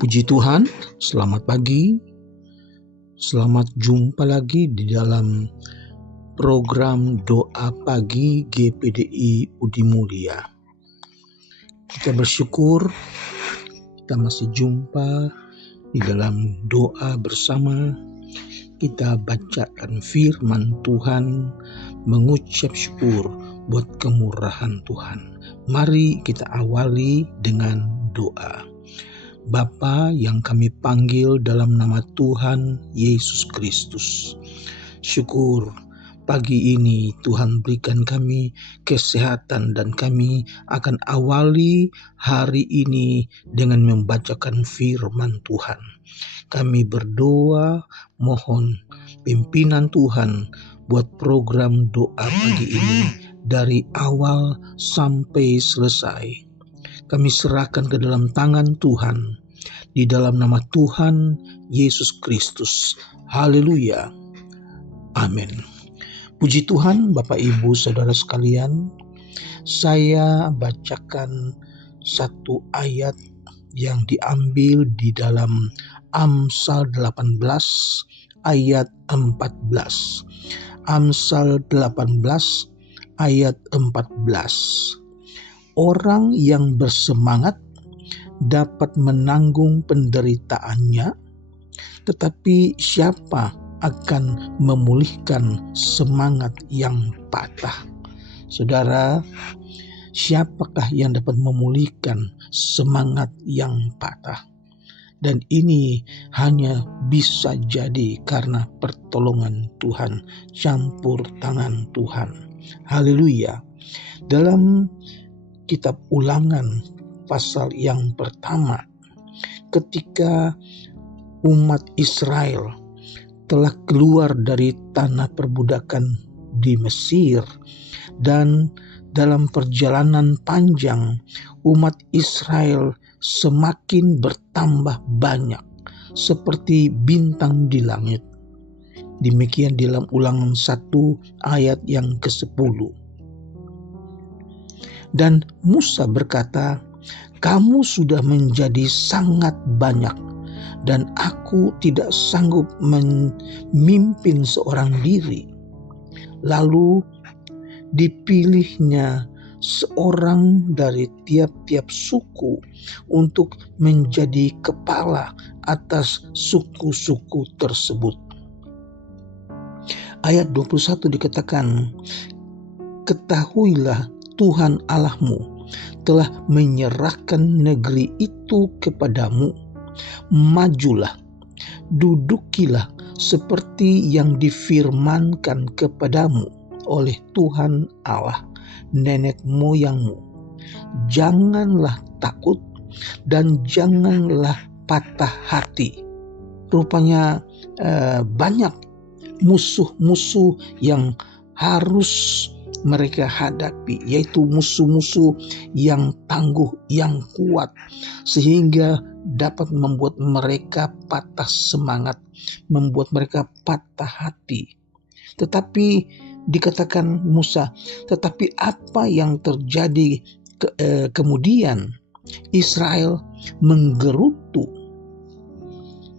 Puji Tuhan, selamat pagi. Selamat jumpa lagi di dalam program doa pagi GPDI Budi Mulia. Kita bersyukur kita masih jumpa di dalam doa bersama. Kita bacakan firman Tuhan, mengucap syukur buat kemurahan Tuhan. Mari kita awali dengan doa. Bapa yang kami panggil dalam nama Tuhan Yesus Kristus, syukur pagi ini Tuhan berikan kami kesehatan dan kami akan awali hari ini dengan membacakan firman Tuhan. Kami berdoa mohon pimpinan Tuhan buat program doa pagi ini dari awal sampai selesai. Kami serahkan ke dalam tangan Tuhan, di dalam nama Tuhan Yesus Kristus. Haleluya. Amin. Puji Tuhan, Bapak Ibu Saudara sekalian, saya bacakan satu ayat yang diambil di dalam Amsal 18 ayat 14. Amsal 18 ayat 14. Orang yang bersemangat dapat menanggung penderitaannya, tetapi siapa akan memulihkan semangat yang patah? Saudara, siapakah yang dapat memulihkan semangat yang patah? Dan ini hanya bisa jadi karena pertolongan Tuhan, campur tangan Tuhan. Haleluya. Dalam kitab Ulangan pasal yang pertama, ketika umat Israel telah keluar dari tanah perbudakan di Mesir, dan dalam perjalanan panjang umat Israel semakin bertambah banyak seperti bintang di langit. Demikian dalam Ulangan 1 ayat yang ke-10. Dan Musa berkata, "Kamu sudah menjadi sangat banyak, dan aku tidak sanggup memimpin seorang diri." Lalu dipilihnya seorang dari tiap-tiap suku untuk menjadi kepala atas suku-suku tersebut. Ayat 21 dikatakan, "Ketahuilah Tuhan Allahmu telah menyerahkan negeri itu kepadamu. Majulah, dudukilah seperti yang difirmankan kepadamu oleh Tuhan Allah nenek moyangmu. Janganlah takut dan janganlah patah hati." Rupanya banyak musuh-musuh yang harus mereka hadapi, yaitu musuh-musuh yang tangguh, yang kuat, sehingga dapat membuat mereka patah semangat, membuat mereka patah hati. Tetapi dikatakan Musa, tetapi apa yang terjadi kemudian? Israel menggerutu,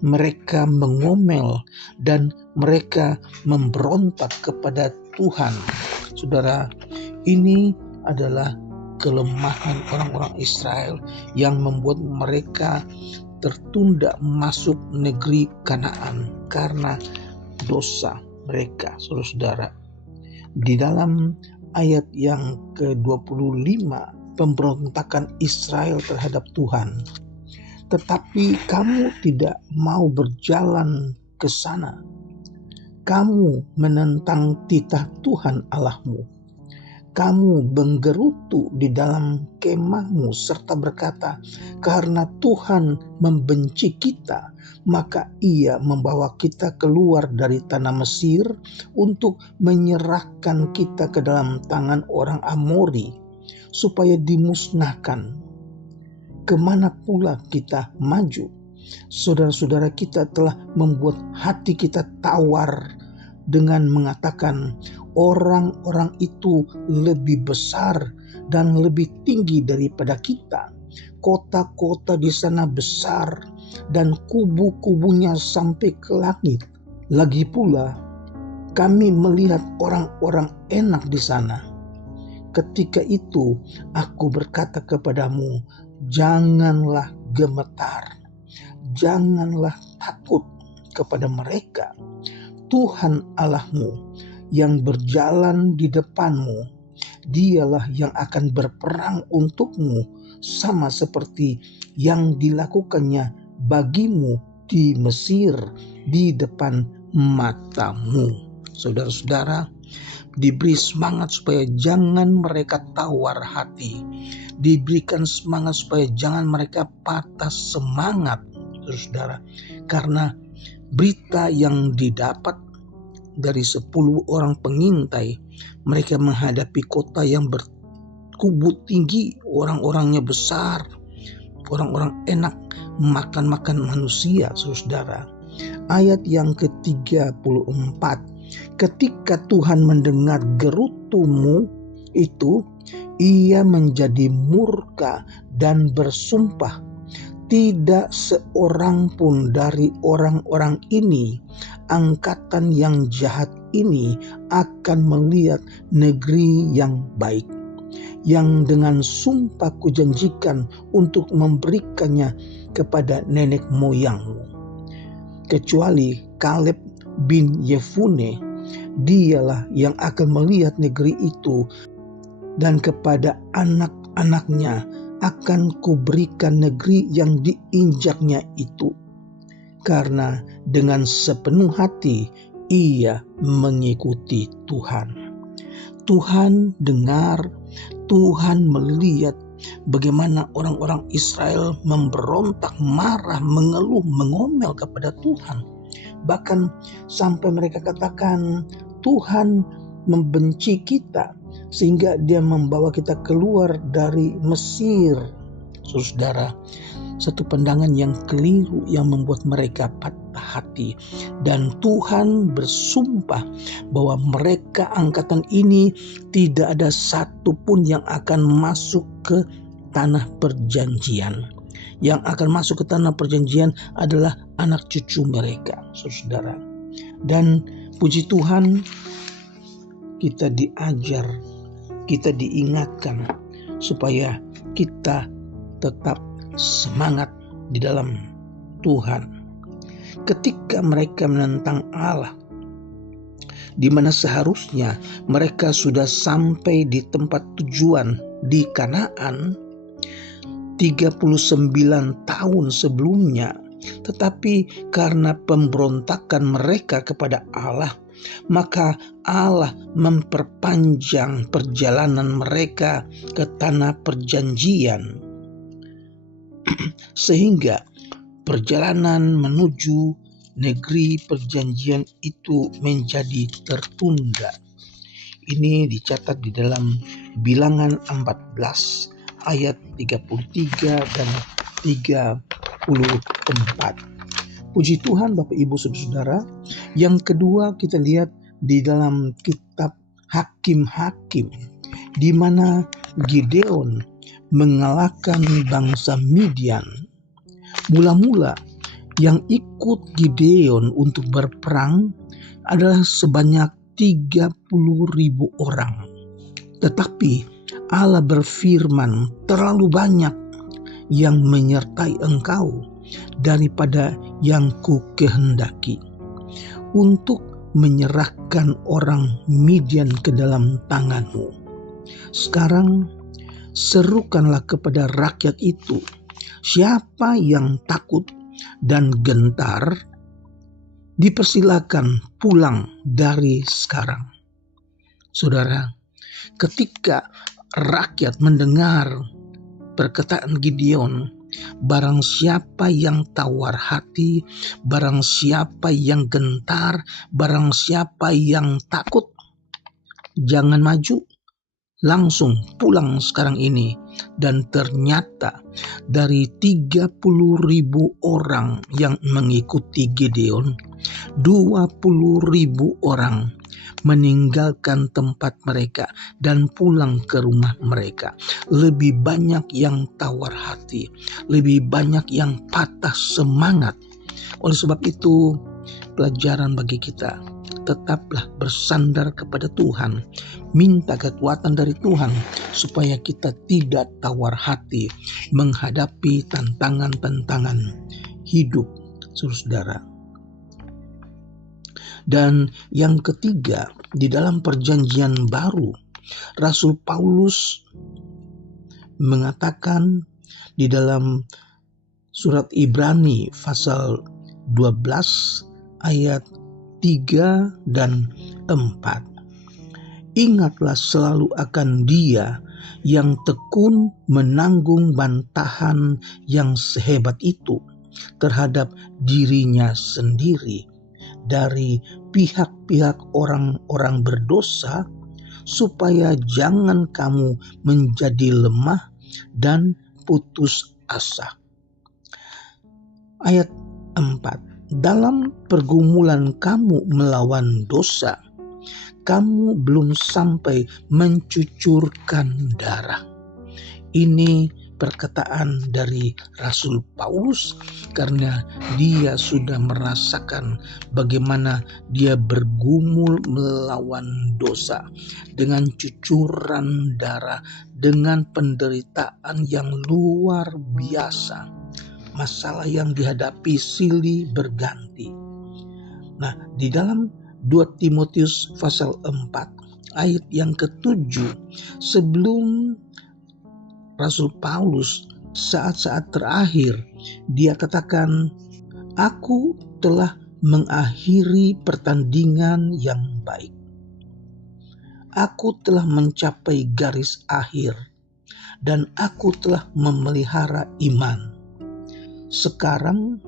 mereka mengomel, dan mereka memberontak kepada Tuhan. Saudara, ini adalah kelemahan orang-orang Israel yang membuat mereka tertunda masuk negeri Kanaan karena dosa mereka, saudara-saudara. Di dalam ayat yang ke-25, pemberontakan Israel terhadap Tuhan. "Tetapi kamu tidak mau berjalan ke sana. Kamu menentang titah Tuhan Allahmu. Kamu menggerutu di dalam kemahmu serta berkata, karena Tuhan membenci kita, maka Ia membawa kita keluar dari tanah Mesir untuk menyerahkan kita ke dalam tangan orang Amori, supaya dimusnahkan. Kemana pula kita maju? Saudara-saudara kita telah membuat hati kita tawar dengan mengatakan orang-orang itu lebih besar dan lebih tinggi daripada kita. Kota-kota di sana besar dan kubu-kubunya sampai ke langit. Lagi pula, kami melihat orang-orang enak di sana. Ketika itu aku berkata kepadamu, janganlah gemetar, janganlah takut kepada mereka. Tuhan Allahmu yang berjalan di depanmu, dialah yang akan berperang untukmu, sama seperti yang dilakukannya bagimu di Mesir di depan matamu. Saudara-saudara, diberi semangat supaya jangan mereka tawar hati, diberikan semangat supaya jangan mereka patah semangat, saudara, karena berita yang didapat dari 10 orang pengintai, mereka menghadapi kota yang berkubu tinggi, orang-orangnya besar, orang-orang enak makan-makan manusia, saudara. Ayat yang ke-34, ketika Tuhan mendengar gerutumu itu, ia menjadi murka dan bersumpah, tidak seorang pun dari orang-orang ini, angkatan yang jahat ini, akan melihat negeri yang baik, yang dengan sumpah kujanjikan untuk memberikannya kepada nenek moyangmu. Kecuali Kaleb bin Yefune, dialah yang akan melihat negeri itu, dan kepada anak-anaknya akan kuberikan negeri yang diinjaknya itu, karena dengan sepenuh hati ia mengikuti Tuhan. Tuhan dengar, Tuhan melihat bagaimana orang-orang Israel memberontak, marah, mengeluh, mengomel kepada Tuhan. Bahkan sampai mereka katakan, Tuhan membenci kita sehingga dia membawa kita keluar dari Mesir. Saudara, satu pandangan yang keliru yang membuat mereka patah hati. Dan Tuhan bersumpah bahwa mereka, angkatan ini, tidak ada satupun yang akan masuk ke tanah perjanjian. Yang akan masuk ke tanah perjanjian adalah anak cucu mereka, saudara. Dan puji Tuhan, kita diajar, kita diingatkan supaya kita tetap semangat di dalam Tuhan. Ketika mereka menentang Allah, di mana seharusnya mereka sudah sampai di tempat tujuan di Kanaan 39 tahun sebelumnya, tetapi karena pemberontakan mereka kepada Allah, maka Allah memperpanjang perjalanan mereka ke tanah perjanjian, sehingga perjalanan menuju negeri perjanjian itu menjadi tertunda. Ini dicatat di dalam Bilangan 14 ayat 33 dan 34. Puji Tuhan Bapak Ibu Saudara. Yang kedua kita lihat di dalam kitab Hakim-Hakim, di mana Gideon mengalahkan bangsa Midian. Mula-mula yang ikut Gideon untuk berperang adalah sebanyak 30.000 orang. Tetapi Allah berfirman, terlalu banyak yang menyertai engkau daripada yang kukehendaki untuk menyerahkan orang Midian ke dalam tanganmu. Sekarang serukanlah kepada rakyat itu, siapa yang takut dan gentar, dipersilakan pulang dari sekarang. Saudara, ketika rakyat mendengar perkataan Gideon, barang siapa yang tawar hati, barang siapa yang gentar, barang siapa yang takut, jangan maju, langsung pulang sekarang ini. Dan ternyata dari 30.000 orang yang mengikuti Gideon, 20.000 orang meninggalkan tempat mereka dan pulang ke rumah mereka. Lebih banyak yang tawar hati, lebih banyak yang patah semangat. Oleh sebab itu, pelajaran bagi kita, tetaplah bersandar kepada Tuhan, minta kekuatan dari Tuhan supaya kita tidak tawar hati menghadapi tantangan-tantangan hidup, saudara. Dan yang ketiga, di dalam perjanjian baru, Rasul Paulus mengatakan di dalam surat Ibrani pasal 12 ayat 3 dan 4. Ingatlah selalu akan Dia yang tekun menanggung bantahan yang sehebat itu terhadap dirinya sendiri dari pihak-pihak orang-orang berdosa, supaya jangan kamu menjadi lemah dan putus asa. Ayat 4. Dalam pergumulan kamu melawan dosa, kamu belum sampai mencucurkan darah. Ini perkataan dari Rasul Paulus karena dia sudah merasakan bagaimana dia bergumul melawan dosa dengan cucuran darah, dengan penderitaan yang luar biasa. Masalah yang dihadapi silih berganti. Nah, di dalam 2 Timotius pasal 4 ayat yang ke-7, sebelum Rasul Paulus saat-saat terakhir, dia katakan, aku telah mengakhiri pertandingan yang baik. Aku telah mencapai garis akhir dan aku telah memelihara iman. Sekarang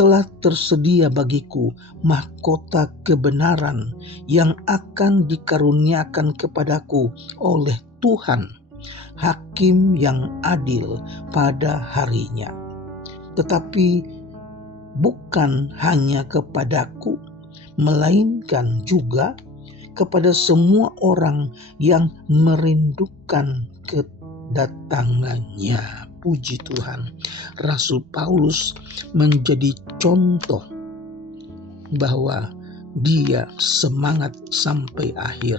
telah tersedia bagiku mahkota kebenaran yang akan dikaruniakan kepadaku oleh Tuhan, Hakim yang adil pada harinya. Tetapi bukan hanya kepadaku, melainkan juga kepada semua orang yang merindukan kedatangannya. Puji Tuhan, Rasul Paulus menjadi contoh bahwa dia semangat sampai akhir.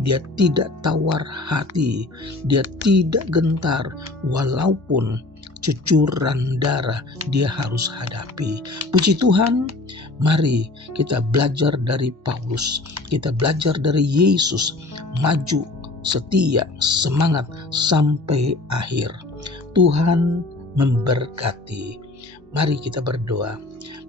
Dia tidak tawar hati, dia tidak gentar walaupun cucuran darah dia harus hadapi. Puji Tuhan, mari kita belajar dari Paulus, kita belajar dari Yesus, maju, setia, semangat sampai akhir. Tuhan memberkati. Mari kita berdoa.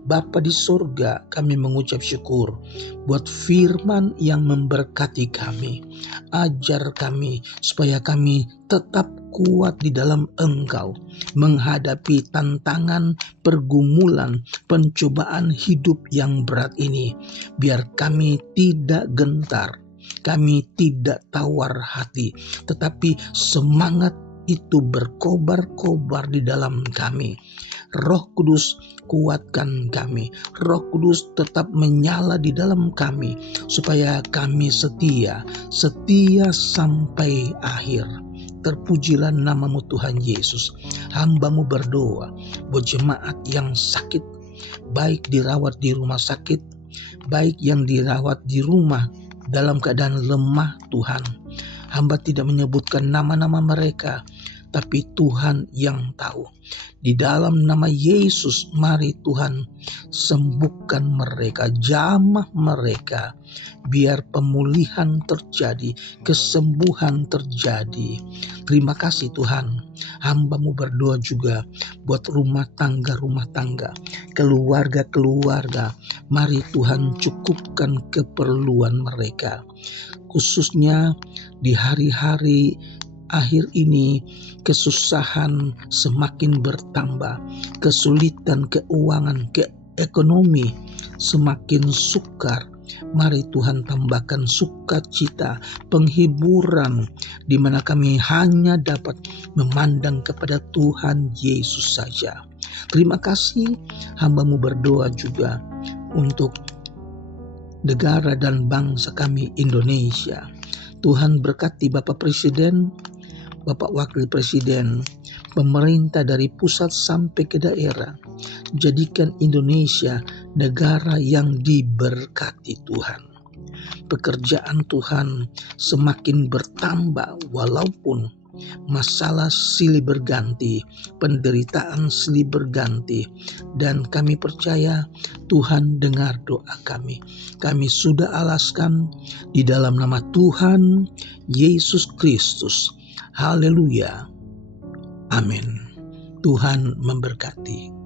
Bapa di surga, kami mengucap syukur buat firman yang memberkati kami. Ajar kami supaya kami tetap kuat di dalam Engkau menghadapi tantangan, pergumulan, pencobaan hidup yang berat ini. Biar kami tidak gentar, kami tidak tawar hati, tetapi semangat itu berkobar-kobar di dalam kami. Roh Kudus kuatkan kami. Roh Kudus tetap menyala di dalam kami supaya kami setia sampai akhir. Terpujilah namamu Tuhan Yesus. Hamba-Mu berdoa buat jemaat yang sakit, baik dirawat di rumah sakit, baik yang dirawat di rumah dalam keadaan lemah. Tuhan, hamba tidak menyebutkan nama-nama mereka, tapi Tuhan yang tahu. Di dalam nama Yesus, mari Tuhan sembuhkan mereka, jamah mereka, biar pemulihan terjadi, kesembuhan terjadi. Terima kasih Tuhan. Hamba-Mu berdoa juga buat rumah tangga, keluarga. Mari Tuhan cukupkan keperluan mereka. Khususnya di hari-hari akhir ini, kesusahan semakin bertambah, kesulitan keuangan, ekonomi semakin sukar. Mari Tuhan tambahkan sukacita, penghiburan, di mana kami hanya dapat memandang kepada Tuhan Yesus saja. Terima kasih. Hamba-Mu berdoa juga untuk negara dan bangsa kami Indonesia. Tuhan berkati Bapak Presiden, Bapak Wakil Presiden, pemerintah dari pusat sampai ke daerah. Jadikan Indonesia negara yang diberkati Tuhan. Pekerjaan Tuhan semakin bertambah walaupun masalah silih berganti, penderitaan silih berganti, dan kami percaya Tuhan dengar doa kami. Kami sudah alaskan di dalam nama Tuhan Yesus Kristus. Haleluya. Amin. Tuhan memberkati.